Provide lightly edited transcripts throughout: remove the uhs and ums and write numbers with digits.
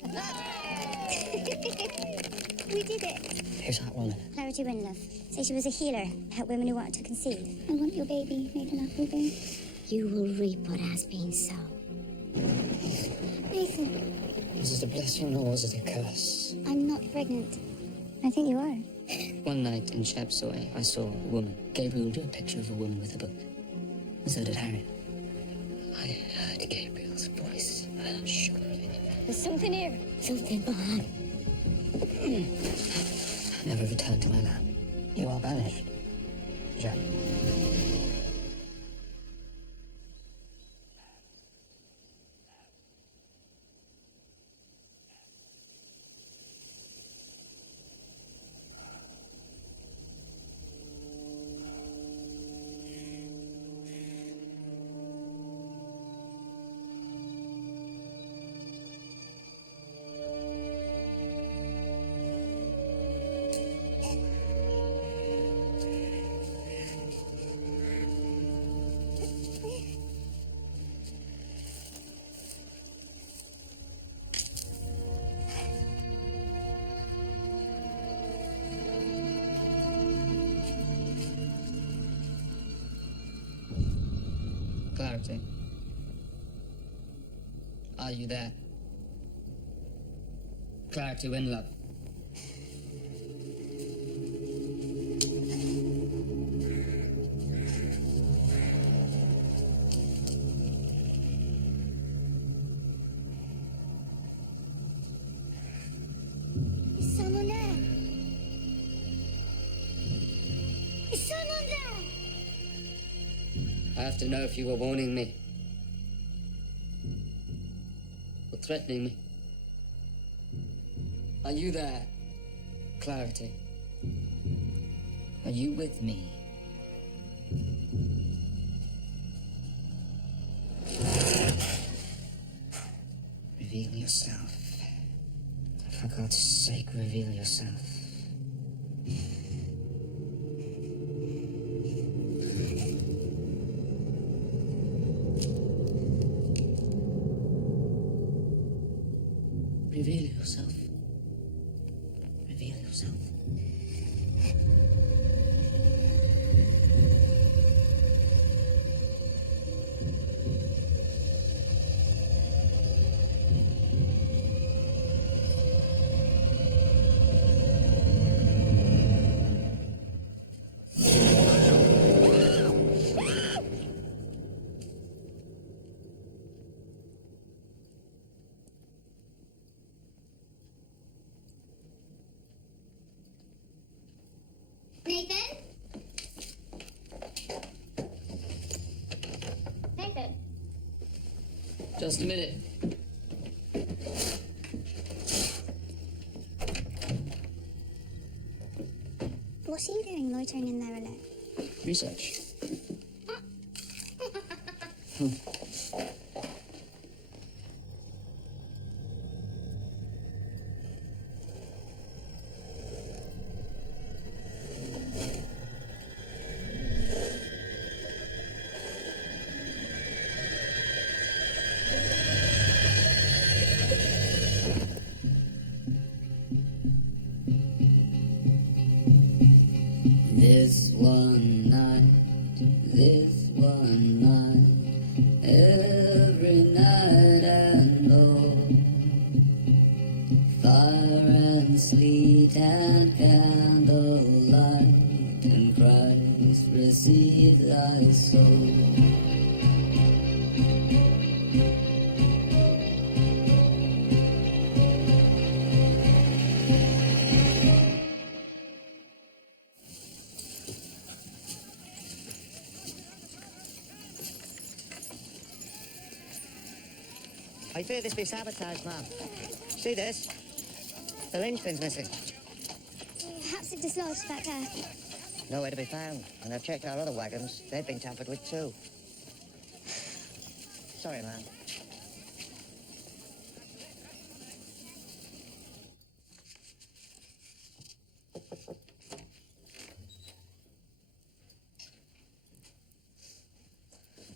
We did it. Who's that woman? Clarity Winlove. Say she was a healer, helped women who wanted to conceive. I want your baby, Nathan Appleby. You will reap what has been sown. Nathan, Is it a blessing or was it a curse? I'm not pregnant. I think you are. One night in S01e, I saw a woman. Gabriel drew a picture of a woman with a book. And so did Harry. I heard Gabriel's voice. I'm sure of it. There's something here. Something behind. Never returned to my lab. You are banished, Jack. Clarity. Are you there? Clarity Winlove. Is someone there? Is someone there? I have to know if you were warning me. Or threatening me. Are you there, Clarity? Are you with me? Reveal yourself. For God's sake, reveal yourself. Reveal yourself. Reveal yourself. Nathan? Nathan? Just a minute. What are you doing loitering in there alone? Research. This one night, every night and all, fire and sleet and candlelight, and Christ receive thy soul. I fear this be sabotage, ma'am. See this? The linchpin's missing. Perhaps it dislodged back there. Nowhere to be found. And I've checked our other wagons. They've been tampered with too. Sorry, ma'am.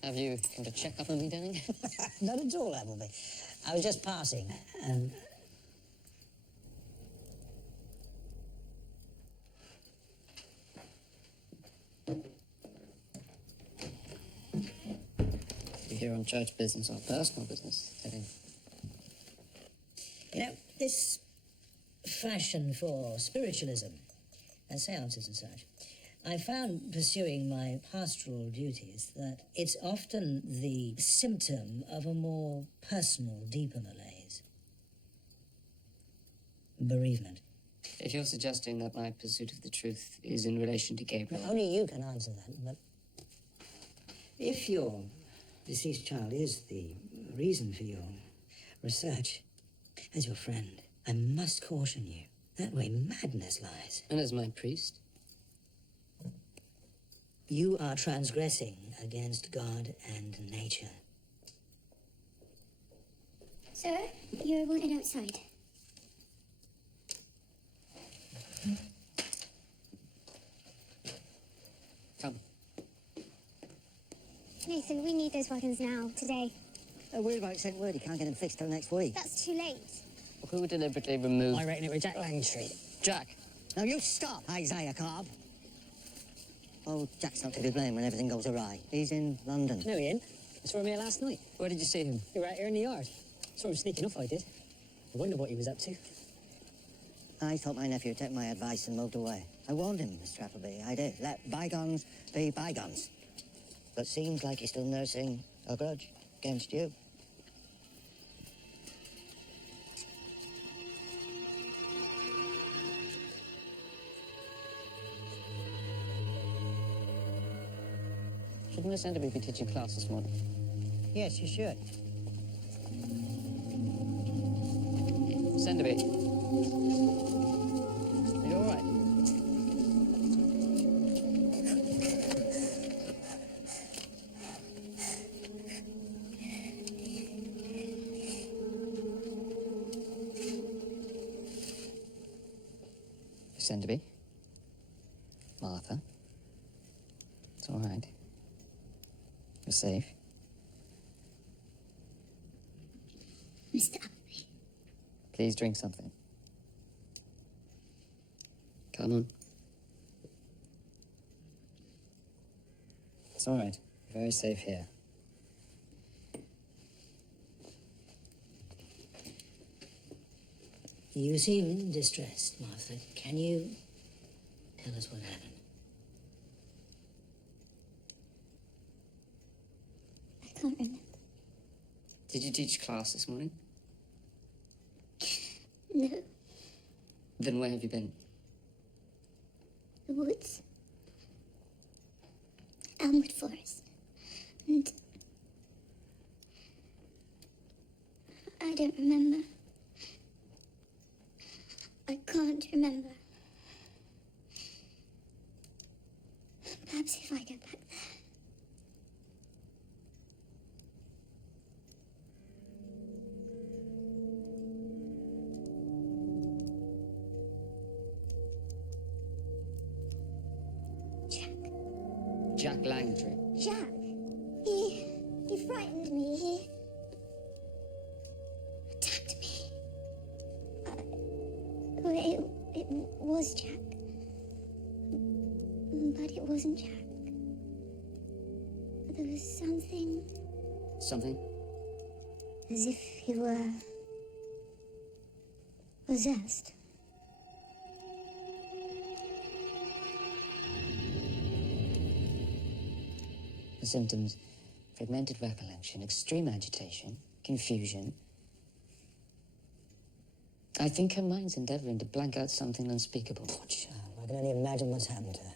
Have you come to check up on me, darling? Not at all, Appleby. I was just passing, and here on church business or personal business, I think. You know, this fashion for spiritualism and seances and such, I found pursuing my pastoral duties that it's often the symptom of a more personal, deeper malaise. Bereavement. If you're suggesting that my pursuit of the truth is in relation to Gabriel... Only you can answer that, but if your deceased child is the reason for your research, as your friend, I must caution you. That way madness lies. And as my priest? You are transgressing against God and nature. Sir, you're wanted outside. Come. Nathan, we need those wagons now, today. Wheelwright sent word he can't get them fixed till next week. That's too late. Who deliberately removed... I reckon it was Jack Langtry. Jack! Now you stop, Isaiah Cobb. Oh, Jack's not to be blamed when everything goes awry. He's in London. No, he ain't. I saw him here last night. Where did you see him? He was right here in the yard. Saw him sneaking off, I did. I wonder what he was up to. I thought my nephew would take my advice and moved away. I warned him, Mr. Appleby. I did. Let bygones be bygones. But seems like he's still nursing a grudge against you. Shouldn't Miss Enderby be teaching class this morning? Yes, you should. Miss Enderby. Are you all right? Miss Enderby? Martha? It's all right. You're safe. Mr. Appleby. Please drink something. Come on. It's all right. You're very safe here. You seem distressed, Martha. Can you tell us what happened? I can't remember. Did you teach class this morning? No, Then where have you been? the woods. Elmwood Forest. And... I don't remember. I can't remember. Perhaps if I go back there. Jack Langtry. Jack, he frightened me. He attacked me. It was Jack. But it wasn't Jack. There was something Something? as if he were possessed. The symptoms: fragmented recollection, extreme agitation, confusion. I think her mind's endeavoring to blank out something unspeakable. Poor child. I can only imagine what's happened to her.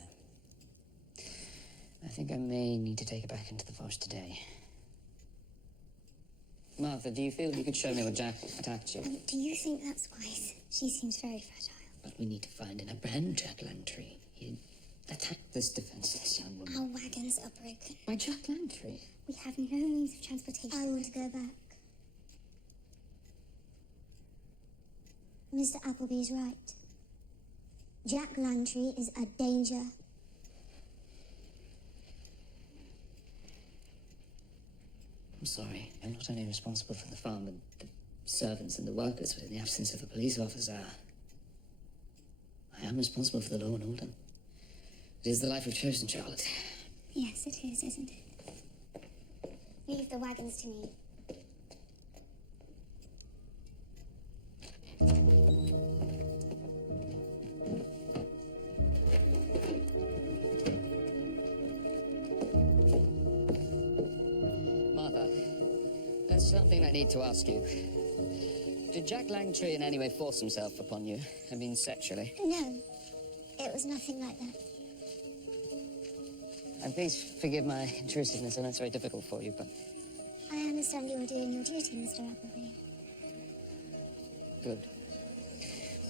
I think I may need to take her back into the forest today. Martha, do you feel you could show me what Jack attacked you? Do you think that's wise? She seems very fertile. But we need to find and apprehend Jack Langtry. He attacked this defenseless young woman. Our wagons are broken. By Jack Langtry? We have no means of transportation. I want to go back. Mr. Appleby's right. Jack Langtry is a danger. I'm sorry. I'm not only responsible for the farm and the servants and the workers, but in the absence of a police officer, I am responsible for the law and order. It is the life we've chosen, Charlotte. Yes, it is, isn't it? Leave the wagons to me. Martha, there's something I need to ask you. Did Jack Langtree in any way force himself upon you? I mean, sexually? No, it was nothing like that. And please forgive my intrusiveness. I know it's very difficult for you, but... I understand you are doing your duty, Mr. Appleby. Good.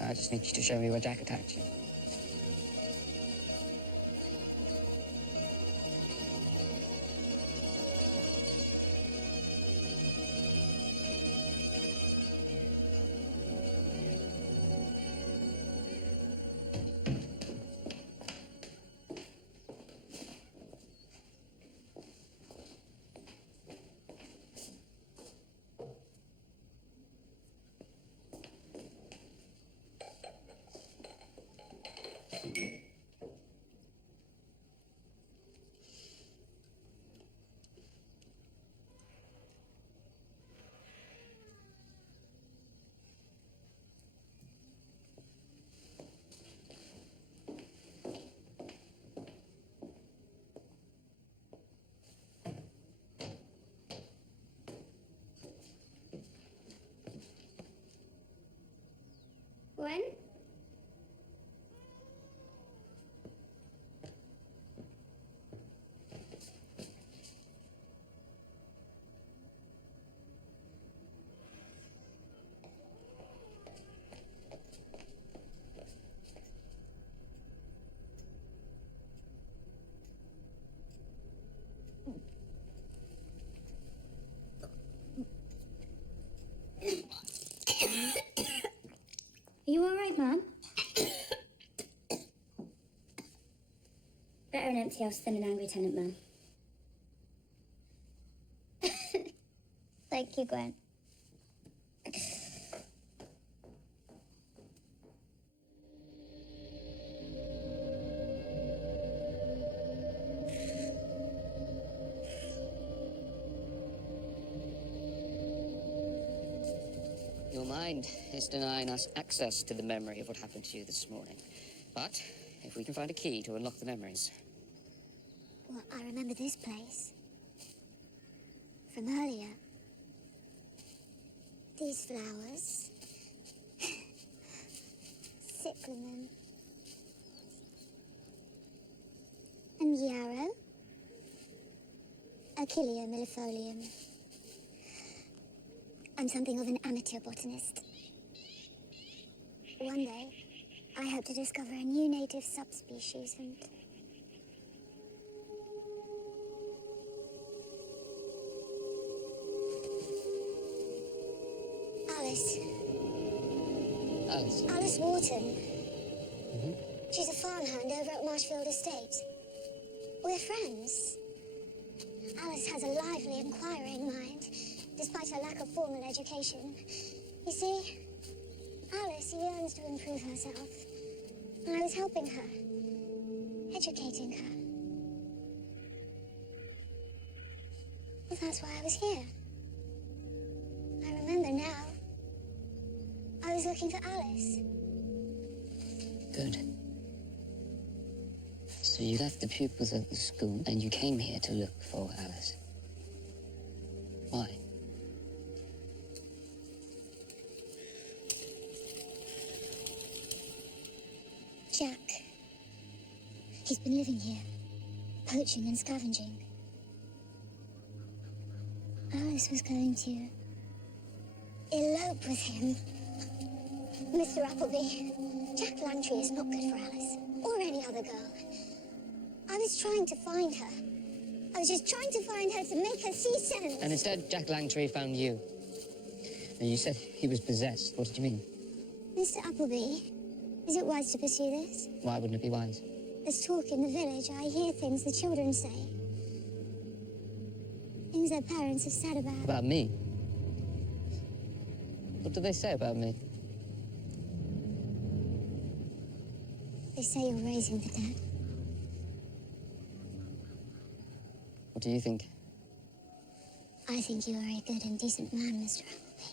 I just need you to show me where Jack attacked you. When? Are you all right, Mum? Better an empty house than an angry tenant, Mum. Thank you, Gwen. Your mind is denying us access to the memory of what happened to you this morning. But if we can find a key to unlock the memories... Well, I remember this place. From earlier. These flowers. Cyclamen. And yarrow. Achillea millefolium. I'm something of an amateur botanist. One day, I hope to discover a new native subspecies and... Alice. Alice? Alice Wharton. She's a farmhand over at Marshfield Estate. We're friends. Alice has a lively, inquiring mind, despite her lack of formal education. You see, Alice yearns to improve herself. And I was helping her, educating her. Well, that's why I was here. I remember now. I was looking for Alice. Good. So you left the pupils at the school and you came here to look for Alice. Why? Jack. He's been living here, poaching and scavenging. Alice was going to elope with him. Mr. Appleby, Jack Langtree is not good for Alice, or any other girl. I was trying to find her. I was just trying to find her to make her see sense. And instead, Jack Langtree found you. And you said he was possessed. What did you mean? Mr. Appleby, is it wise to pursue this? Why wouldn't it be wise? There's talk in the village. I hear things the children say. Things their parents have said about... About me? What do they say about me? They say you're raising the dead. What do you think? I think you are a good and decent man, Mr. Appleby.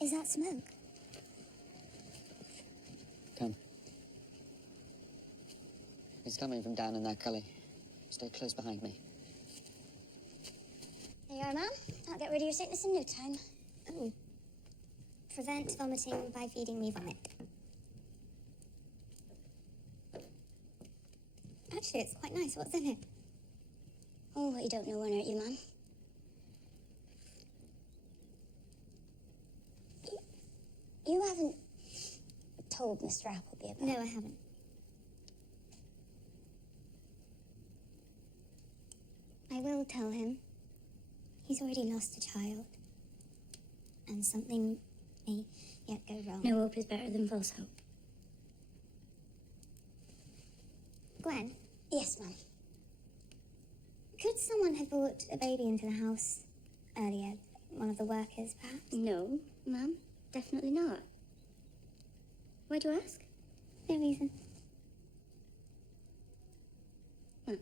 Is that smoke? Come. It's coming from down in that gully. Stay close behind me. There you are, ma'am. I'll get rid of your sickness in no time. Oh. Prevent vomiting by feeding me vomit. Actually, it's quite nice. What's in it? Oh, you don't know, won't you, ma'am? You haven't told Mr. Appleby about it? No, I haven't. I will tell him. He's already lost a child. And something may yet go wrong. No hope is better than false hope. Gwen? Yes, ma'am. Could someone have brought a baby into the house earlier? One of the workers, perhaps? No, ma'am. Definitely not. Why do you ask? No reason. Oh.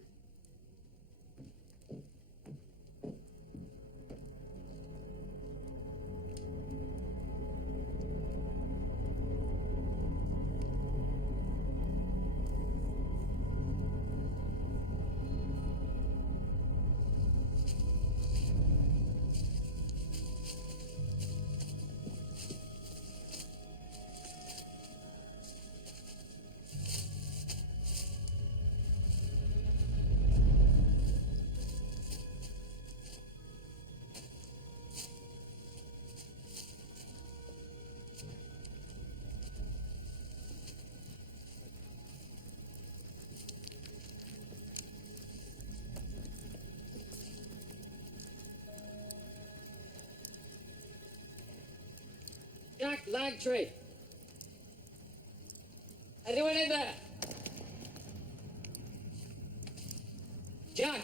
Jack Langtree! Anyone in there? Jack!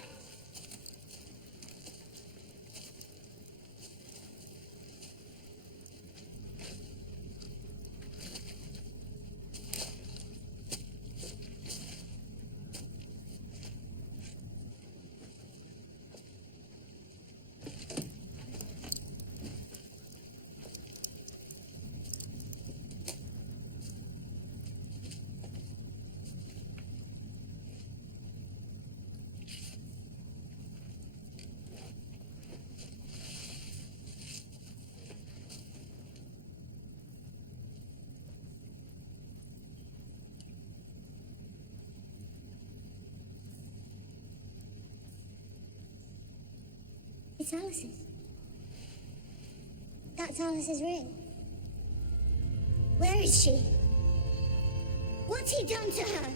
It's Alice's. That's Alice's ring. Where is she? What's he done to her?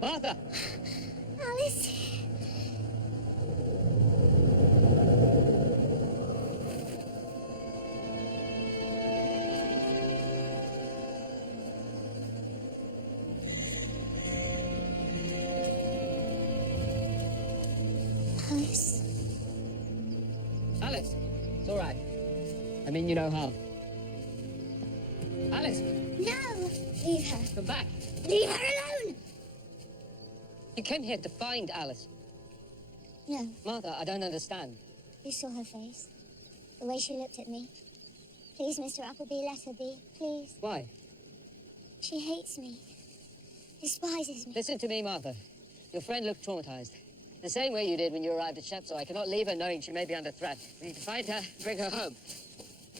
Martha! Alice. Alice. Alice! It's all right. I mean you no harm. Alice! No! Leave her. Come back! Leave her alone! You came here to find Alice. No. Martha, I don't understand. You saw her face. The way she looked at me. Please, Mr. Appleby, let her be. Please. Why? She hates me. Despises me. Listen to me, Martha. Your friend looked traumatized. The same way you did when you arrived at Shepso. I cannot leave her knowing she may be under threat. We need to find her, bring her home.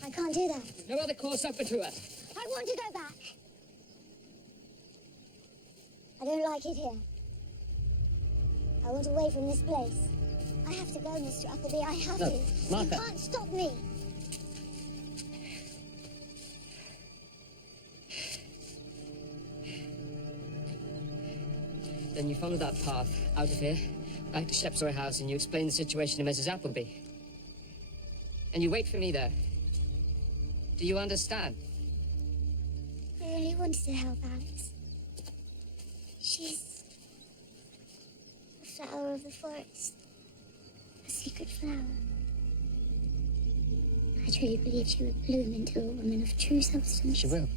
I can't do that. There's no other course open to us. I want to go back. I don't like it here. I want away from this place. I have to go, Mr. Appleby. I have No, to. Martha. You can't stop me. Then you follow that path out of here, back to Shepsoy House, and you explain the situation to Mrs. Appleby. And you wait for me there. Do you understand? I only wanted to help Alice. She's a flower of the forest. A secret flower. I truly believe she would bloom into a woman of true substance. She will.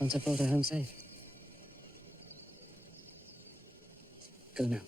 Once I've brought her home safe. Go now.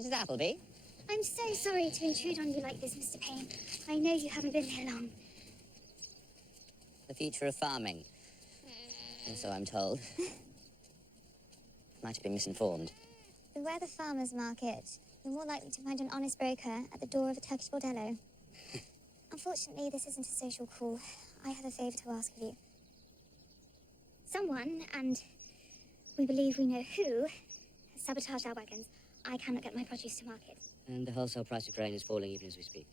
Mrs. Appleby? I'm so sorry to intrude on you like this, Mr. Payne. I know you haven't been here long. The future of farming. And so I'm told. Might have been misinformed. Beware the farmer's market. You're more likely to find an honest broker at the door of a Turkish bordello. Unfortunately, this isn't a social call. I have a favor to ask of you. Someone, and we believe we know who, has sabotaged our wagons. I cannot get my produce to market. And the wholesale price of grain is falling even as we speak.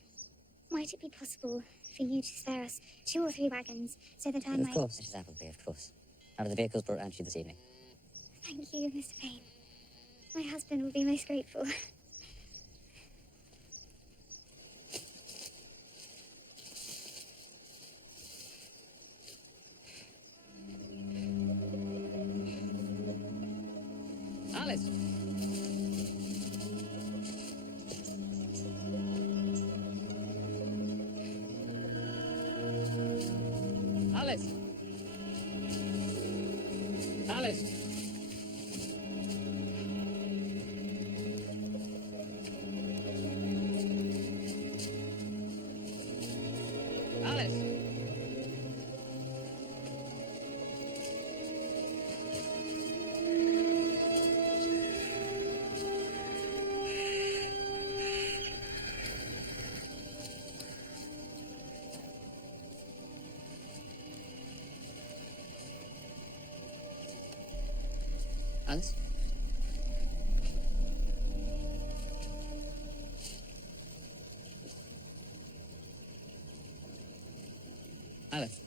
Might it be possible for you to spare us 2 or 3 wagons so that I Of might... course, Mrs. Appleby, of course. Out of the vehicles brought round to you this evening. Thank you, Mr. Payne. My husband will be most grateful. Alice! Alice! Alice! Alice! Alice? Alice?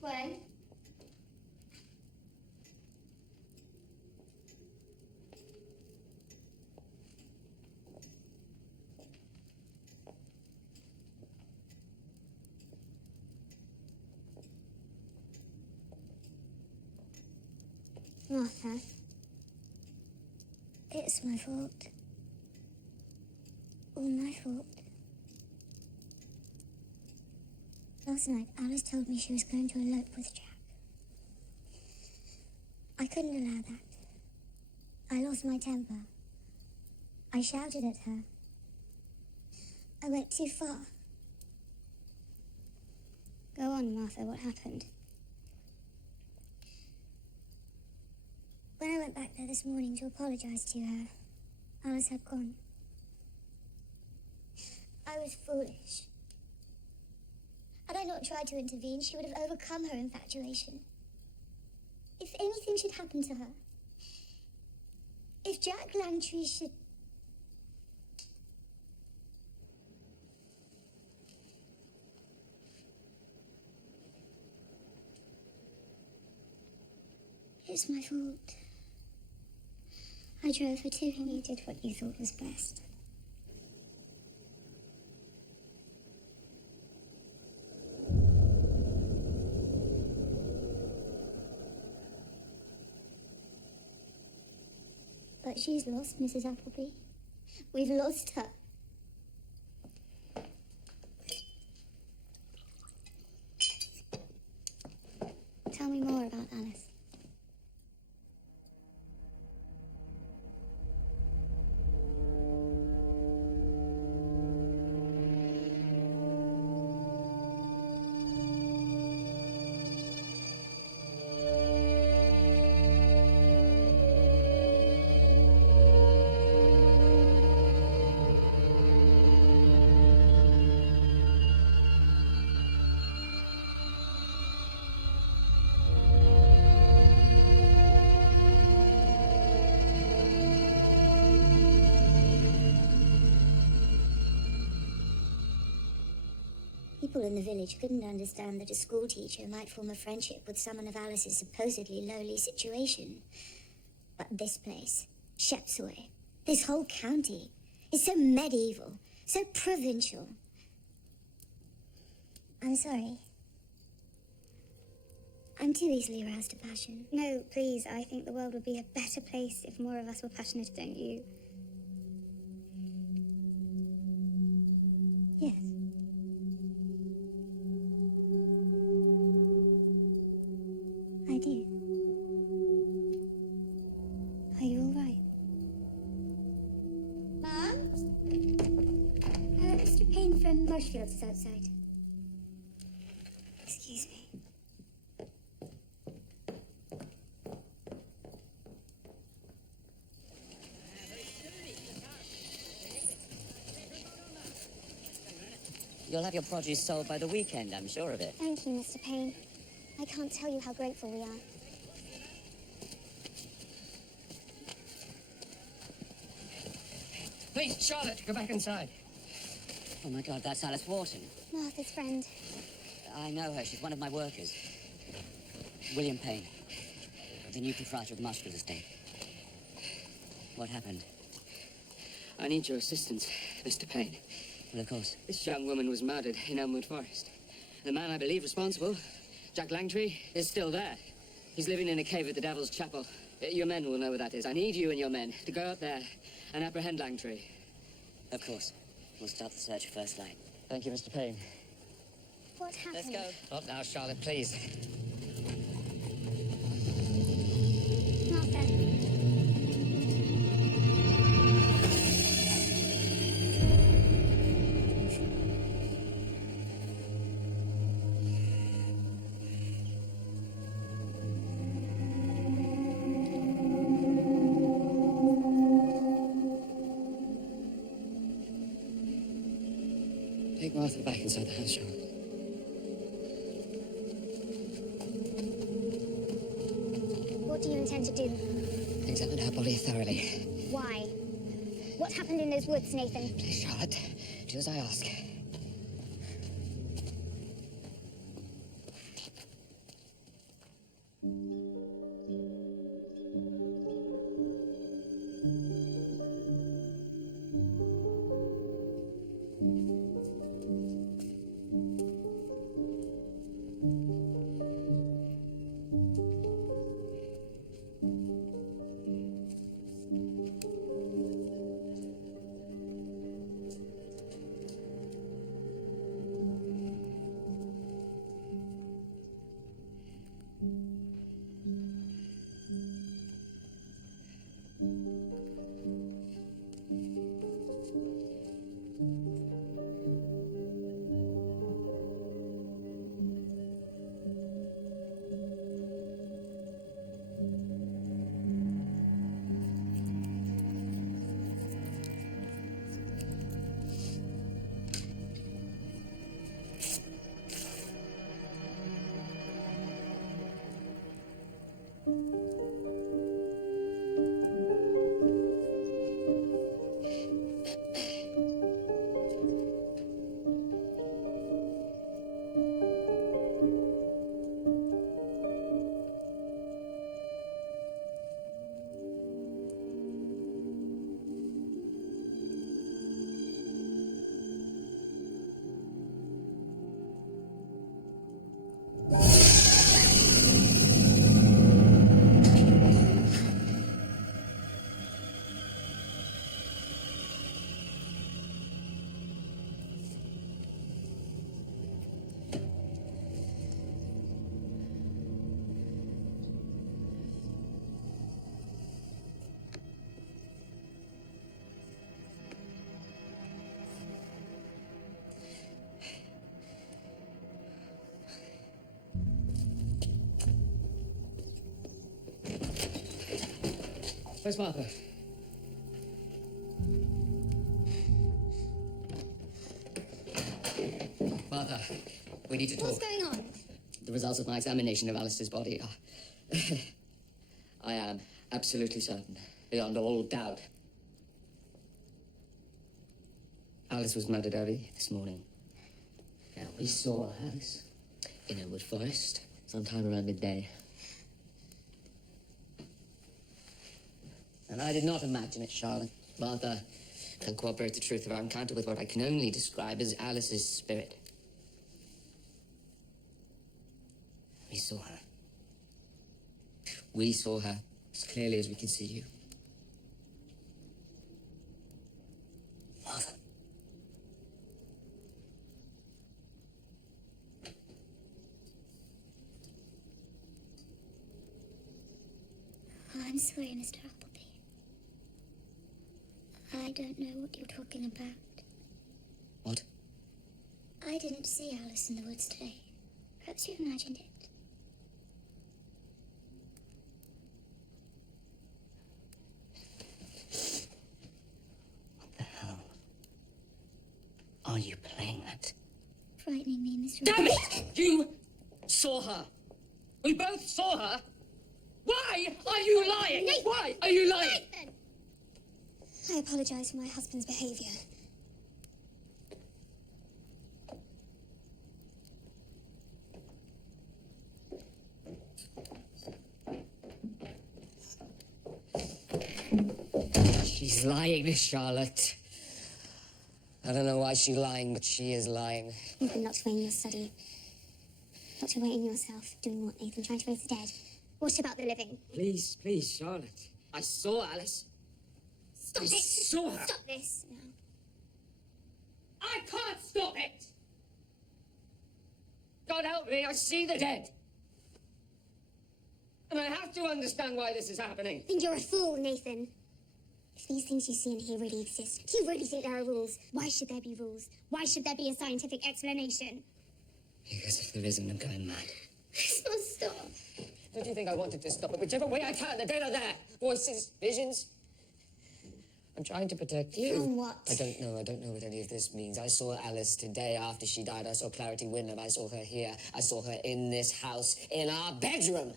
Gwen? Martha, it's my fault. All my fault. Last night, Alice told me she was going to elope with Jack. I couldn't allow that. I lost my temper. I shouted at her. I went too far. Go on, Martha, what happened? When I went back there this morning to apologise to her, Alice had gone. I was foolish. Had I not tried to intervene, she would have overcome her infatuation. If anything should happen to her, if Jack Langtry should... It's my fault. I drove her to him. You did what you thought was best. But she's lost, Mrs. Appleby. We've lost her. Tell me more about Alice. People in the village couldn't understand that a schoolteacher might form a friendship with someone of Alice's supposedly lowly situation. But this place, Shepsaway, this whole county, is so medieval, so provincial. I'm sorry. I'm too easily aroused to passion. No, please, I think the world would be a better place if more of us were passionate, don't you? Yes. I do. Are you all right? Mum? Mr. Payne from Marshfields is outside. Excuse me. You'll have your produce sold by the weekend, I'm sure of it. Thank you, Mr. Payne. I can't tell you how grateful we are. Please, Charlotte, go back inside. Oh, my God, that's Alice Wharton. Martha's friend. I know her. She's one of my workers. William Payne, the new proprietor of the Marshfield estate. What happened? I need your assistance, Mr. Payne. Well, of course. This young woman was murdered in Elmwood Forest. The man I believe responsible, Jack Langtry, is still there. He's living in a cave at the Devil's Chapel. Your men will know where that is. I need you and your men to go up there and apprehend Langtry. Of course. We'll start the search first light. Thank you, Mr. Payne. What happened? Let's go. Not now, Charlotte, please. Martha. Take Martha back inside the house, Charlotte. What do you intend to do? Examine her body thoroughly. Why? What happened in those woods, Nathan? Please, Charlotte, do as I ask. Where's Martha? Martha, we need to talk. What's going on? The results of my examination of Alice's body are... I am absolutely certain, beyond all doubt. Alice was murdered early this morning. Now, we saw Alice in a wood forest sometime around midday. And I did not imagine it, Charlotte. Martha can corroborate the truth of our encounter with what I can only describe as Alice's spirit. We saw her. We saw her as clearly as we can see you. Martha. Oh, I'm sorry, Mr. Appleby. I don't know what you're talking about. What? I didn't see Alice in the woods today. Perhaps you imagined it. What the hell are you playing at? Frightening me, Mr. Damn it! You saw her. We both saw her. Why are you lying? Nathan! Why are you lying? Nathan! I apologize for my husband's behavior. She's lying, Miss Charlotte. I don't know why she's lying, but she is lying. You've been locked away in your study. Locked away in yourself. Doing what, Nathan? Trying to raise the dead? What about the living? Please, please, Charlotte. I saw Alice. Stop I it! saw her. Stop this now. I can't stop it! God help me, I see the dead. And I have to understand why this is happening. Then you're a fool, Nathan. If these things you see and hear really exist, do you really think there are rules? Why should there be rules? Why should there be a scientific explanation? Because if there isn't, I'm going mad. This must stop. Don't you think I wanted to stop it? Whichever way I can, the dead are there. Voices, visions. I'm trying to protect you. From what? I don't know what any of this means. I saw Alice today after she died. I saw Clarity Wyndham. I saw her here. I saw her in this house, in our bedroom.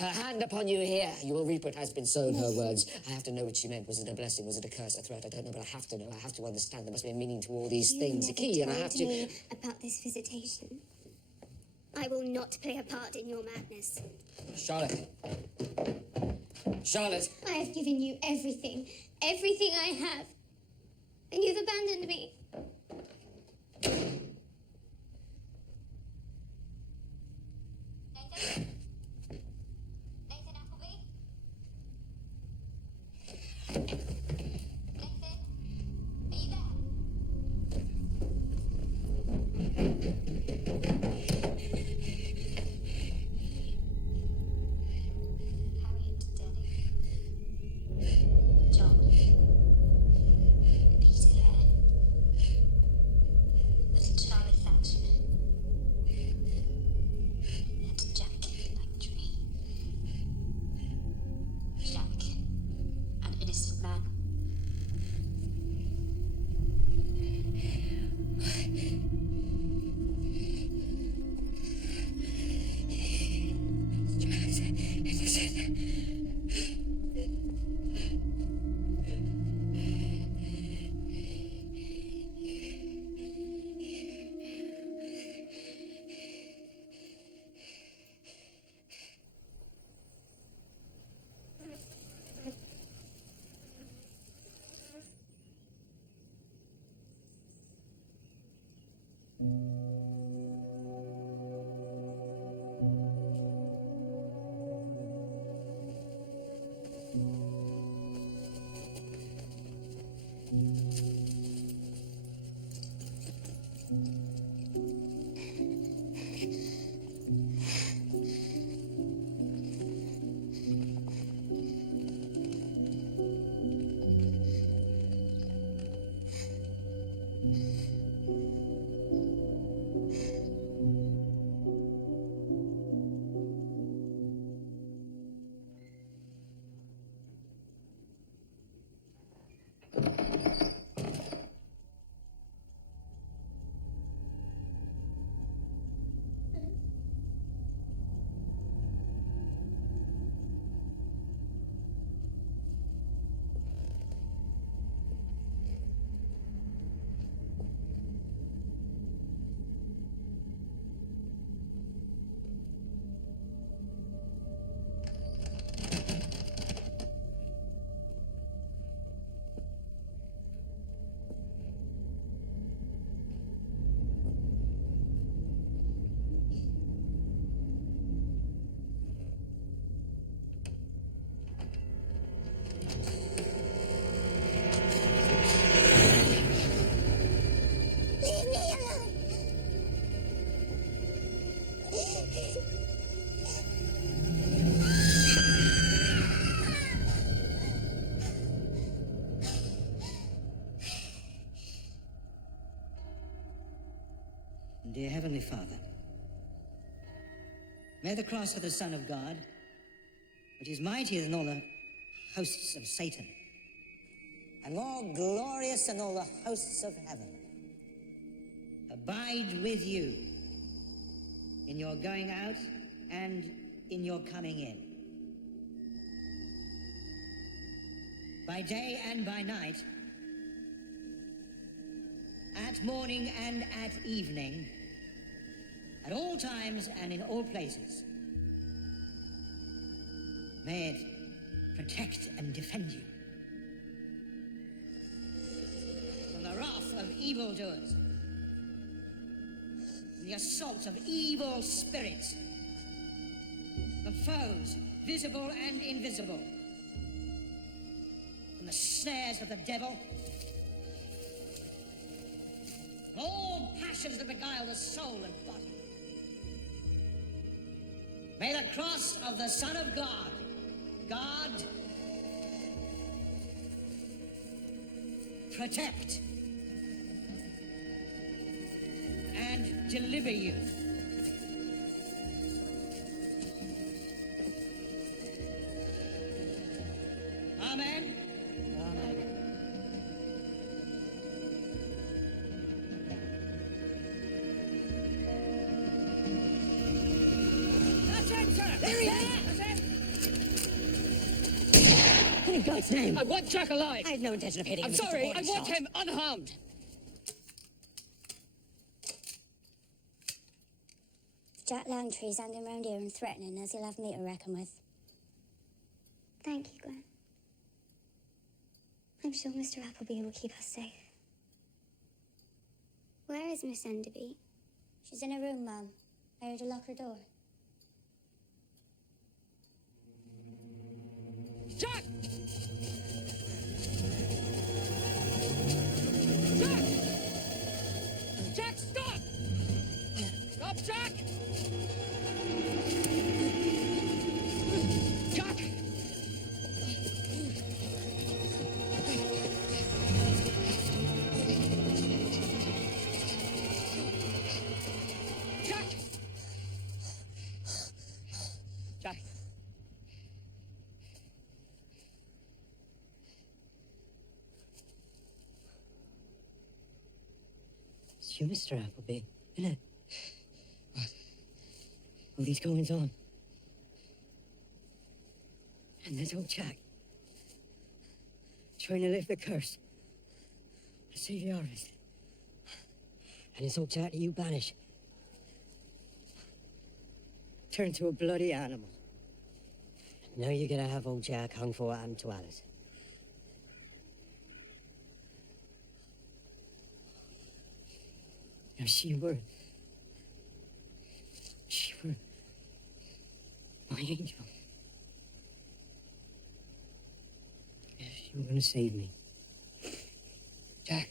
Her hand upon you here. You will reap what has been sown, her words. I have to know what she meant. Was it a blessing? Was it a curse? A threat? I don't know, but I have to know. I have to understand. There must be a meaning to all these things. A key, and I have to... You never told me about this visitation. I will not play a part in your madness. Charlotte. Charlotte. I have given you everything. Everything I have. And you've abandoned me. Nathan? Nathan Appleby? Nathan? Are you there? Harriet Denning. John. Peter Hare. Little Charlie Thatcher. And Jack Langtry. Jack, an innocent man. Dear Heavenly Father, may the cross of the Son of God, which is mightier than all the hosts of Satan, and more glorious than all the hosts of heaven, abide with you in your going out and in your coming in, by day and by night, at morning and at evening, at all times and in all places. May it protect and defend you from the wrath of evildoers, from the assault of evil spirits, from foes, visible and invisible, from the snares of the devil, from all passions that beguile the soul and body. May the cross of the Son of God guard, protect, and deliver you. Amen. Amen. That's it, sir! There he is! That's it! In God's name! I want Jack alive! I had no intention of hitting him. I'm It was just a sorry, I warning want shot. him unharmed! Jack Langtry's hanging round here and threatening us. He'll have me to reckon with. Thank you, Gwen. I'm sure Mr. Appleby will keep us safe. Where is Miss Enderby? She's in her room, Mum. I heard her lock her door. Jack! Jack! Jack, stop! Stop, Jack! Jack! Jack! Jack! It's you, Mr. Appleby, isn't it? What? All these goings on. And there's old Jack. Trying to lift the curse. To save the harvest. And it's old Jack that you banish. Turned to a bloody animal. And now you're gonna have old Jack hung for what happened to Alice. Now she were my angel. You were gonna save me. Jack,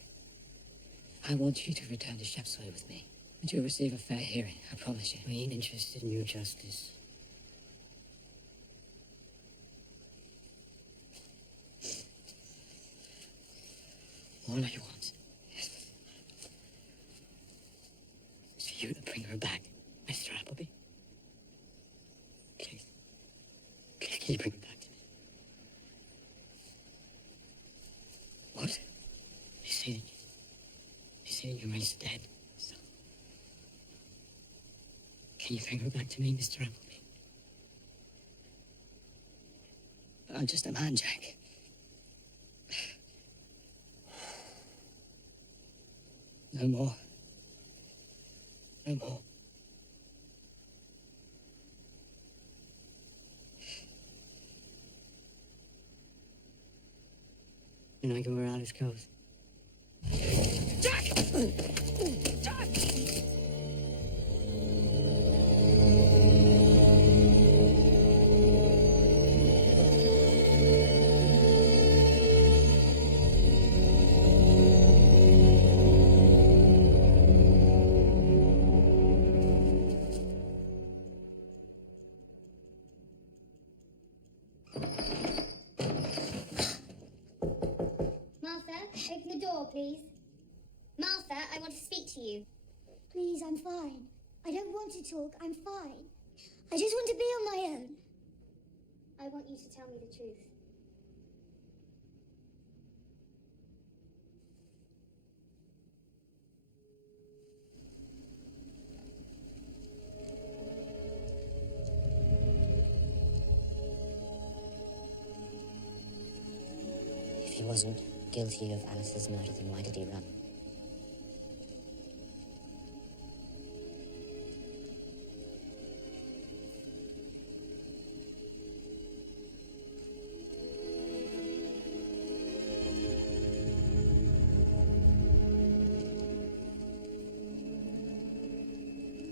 I want you to return to Chefsway with me. And you'll receive a fair hearing, I promise you. I ain't interested in your justice. All I want is for you to bring her back, Mr. Appleby. Please. Please, can you bring her back to me? What? You say that your race is dead. So, can you bring her back to me, Mr. Appleby? I'm just a man, Jack. No more. No more. And I go where Alice goes. Jack! Jack! Martha, open the door, please. Martha, I want to speak to you. Please, I'm fine. I don't want to talk. I'm fine. I just want to be on my own. I want you to tell me the truth. If he wasn't guilty of Alice's murder, then why did he run?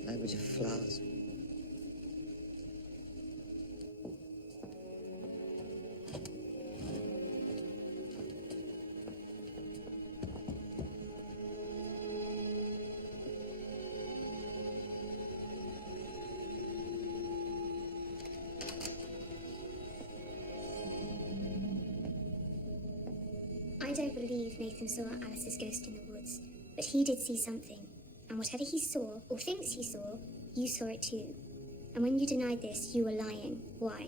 Language of flowers. I don't believe Nathan saw Alice's ghost in the woods, but he did see something. And whatever he saw, or thinks he saw, you saw it too. And when you denied this, you were lying. Why?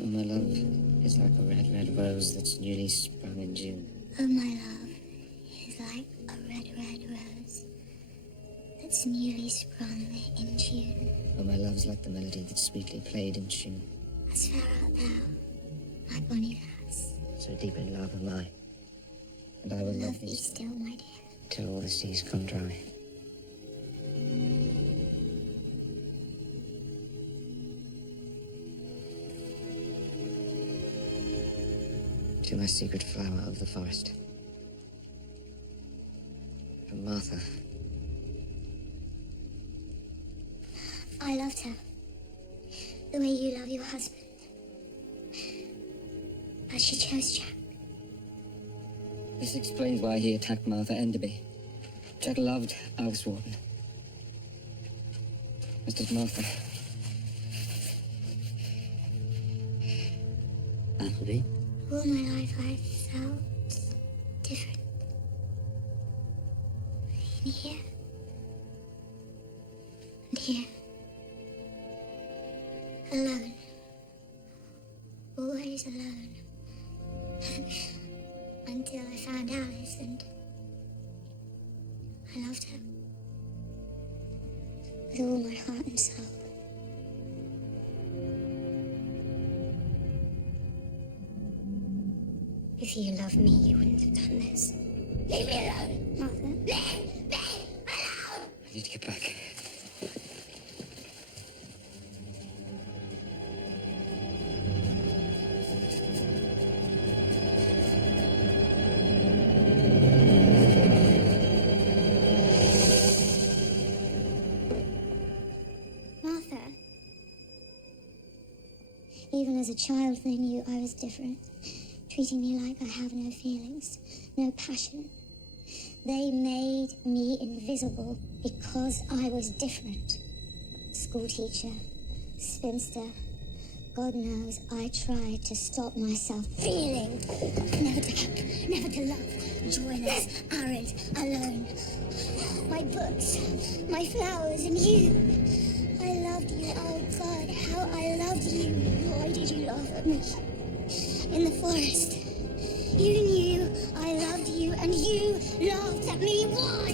Oh, my love is like a red, red rose that's newly sprung in June. Oh, my love is like a red, red rose that's newly sprung in June. Oh, my love's like the melody that's sweetly played in tune. As far art thou, my bonny lass. So deep in love am I, and I will love Love thee thee still, my dear. till all the seas come dry. To my secret flower of the forest. From Martha. I loved her. The way you love your husband. But she chose Jack. This explains why he attacked Martha Enderby. Jack loved Alice Wharton. As did Martha. Appleby? All my life I've felt different. In here. And here. Alone. Always alone. Until I found Alice and I loved her. With all my heart and soul. If you loved me, you wouldn't have done this. Leave me alone, Martha. Leave me alone! I need to get back. Martha. Even as a child, they knew I was different. Treating me like I have no feelings, no passion. They made me invisible because I was different. School teacher, spinster, God knows I tried to stop myself feeling. Never to hug, never to love, joyless, arid, alone. My books, my flowers, and you. I loved you, oh God, how I loved you. Why did you laugh at me? In the forest. You knew I loved you and you laughed at me. Why?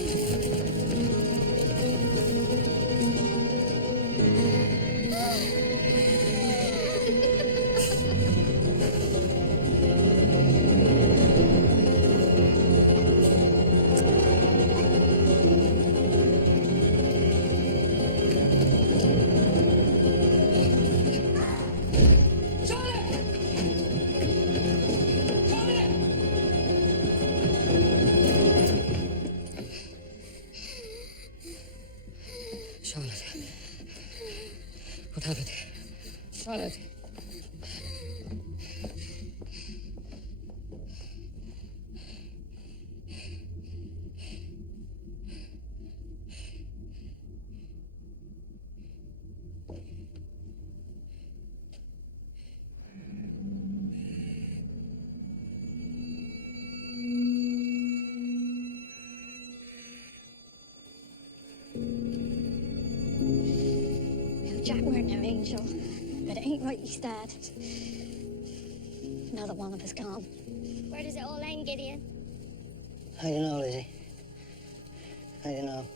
Charlotte. What happened? Charlotte. Jack weren't no angel, but it ain't right he's dead. Another one of us gone. Where does it all end, Gideon? I don't know, Lizzie. I don't know.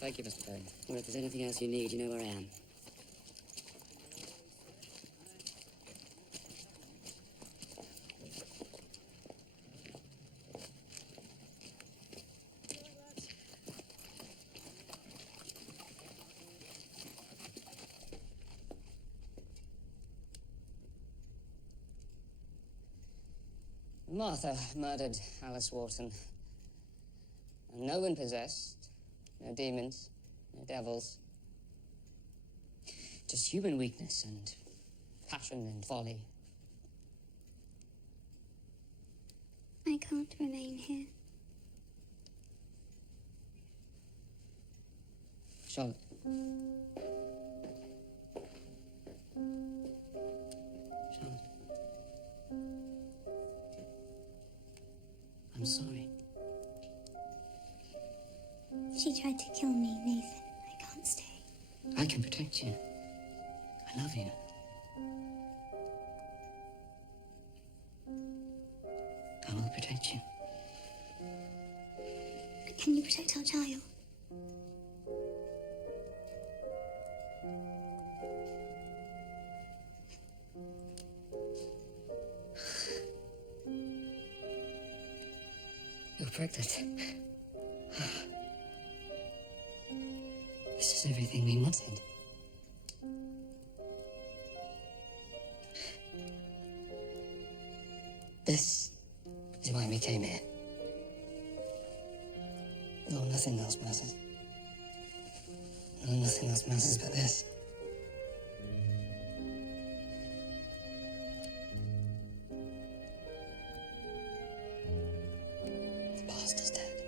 Thank you, Mr. Perry. Well, if there's anything else you need, you know where I am. Martha murdered Alice Wharton. And no one possessed. No demons, no devils. Just human weakness and passion and folly. I can't remain here. Charlotte. Charlotte. I'm sorry. She tried to kill me, Nathan. I can't stay. I can protect you. I love you. I will protect you. But can you protect our child? You're pregnant. This is everything we wanted. This is why we came here. No, nothing else matters. No, nothing else matters but this. The past is dead.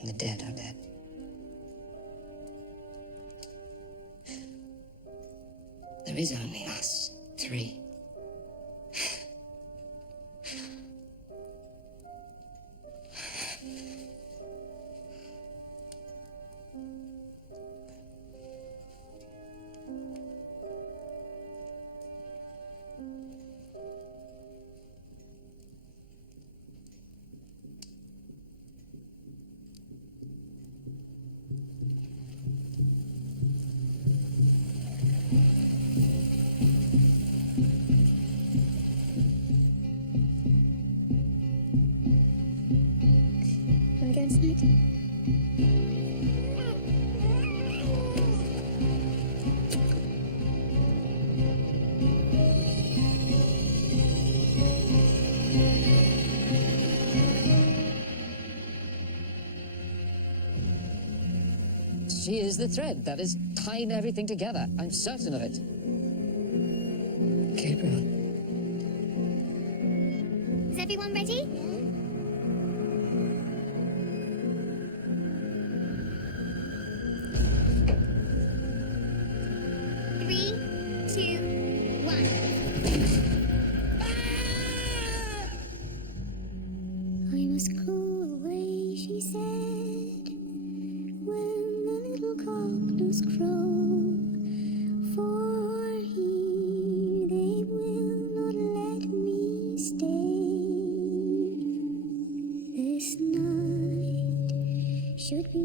And the dead are dead. There is only us three. Wanna go tonight? She is the thread that is tying everything together. I'm certain of it. Gabriel. Is everyone ready? Three, two, one. I must go away, she said, when the little cock does crow. For here they will not let me stay. This night should be